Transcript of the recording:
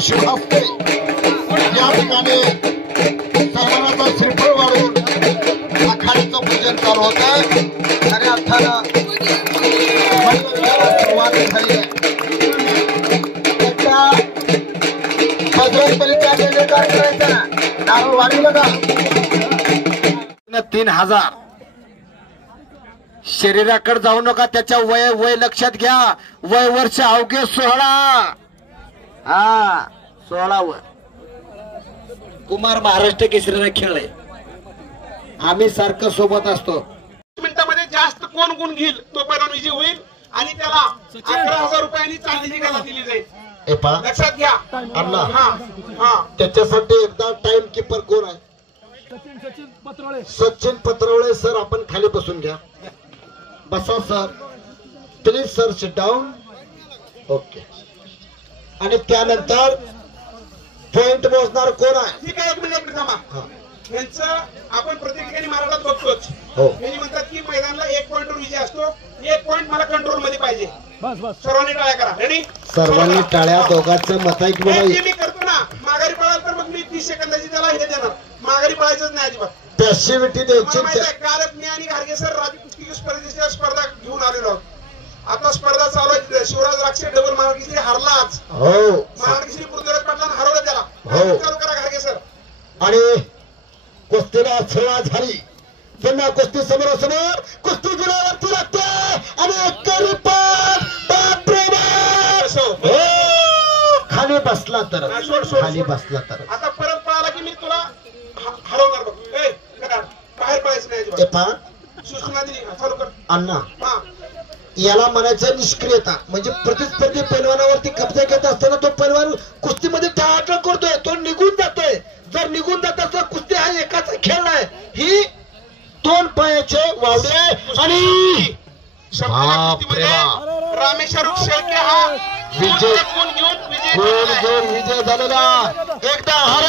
आशीष असते या ठिकाणी सर्वांचा श्रीफळ वाढून आखाडीचं पूजन चालू होतं. खऱ्या अर्थानं सुरुवात झाली आहे. बजरंगबलीचा जयजयकार करायचा नारळ वाढवलं का 3000. शरीराकडे जाऊ नका, त्याच्या वय लक्षात घ्या. वय वर्ष अवघे 16. हा 16 वर कुमार महाराष्ट्र केसरीला खेळ आहे. आम्ही सारखं सोबत असतो. मिनिटामध्ये जास्त कोण गुण घेईल तो पैलवान विजय होईल आणि त्याला 11,000 रुपयांनी चांदीची गाला दिली जाईल. लक्षात घ्या अण्णा. हा त्याच्यासाठी एकदा टाइम किपर कोण आहे? सचिन पत्रवळे सर. आपण खाली बसून घ्या. बसा sir. Please sir sit down. Okay. आणि त्यानंतर पॉइंट मोजणार कोण आहे? ठीक आहे. एक मिनिट थांबा. यांचं आपण प्रत्येक ठिकाणी महाराष्ट्रात बघतोच. हो. त्यांनी म्हणतात की मैदानाला 1 पॉइंटवर विजय असतो. 1 पॉइंट मला कंट्रोल मध्ये पाहिजे. सर्वांनी टाळ्या करा. रेडी? सर्वांनी टाळ्या. दोघांचं मत आहे की मी करतो ना. माघारी पळाल तर मग मी 30 सेकंदाची त्याला हे देणार. माघारी पळायचंच नाही अजिबात. पॅसिव्हिटी द्यायची. कालच मी आणि घारगे सर राज्य कुस्ती स्पर्धेच्या स्पर्धा घेऊन आलेलो आहोत. आता स्पर्धा चालू आहे. शिवराज राक्षे डबल महाराष्ट्र हरलाच. हो. महाराष्ट्र पृथ्वीराज पाटलांना हरवलं त्याला. हो. चालू करा घारगे सर. आणि कुस्तीला सुरुवात झाली. पुन्हा कुस्ती समोरासमोर. कुस्ती गुणावरती लागते आणि खाली बसला तर खाली बसला तर आता परत पळाला की मी तुला हरवणार बघ. बाहेर पळायचं नाही. सूचना दिली चालू कर. अण्णा याला म्हणायचं निष्क्रियता. म्हणजे प्रतिस्पर्धी पैलवानावरती कब्जा घेत असताना तो पैलवान कुस्तीमध्ये टाळाटाळ करतोय. तो निघून जातोय. जर निघून जात असता कुस्ती हा एकाचा खेळ आहे. ही 2 पायाचे वावडे आणि रामेश्वर शेळके हा विजय झालेला. एकदा हर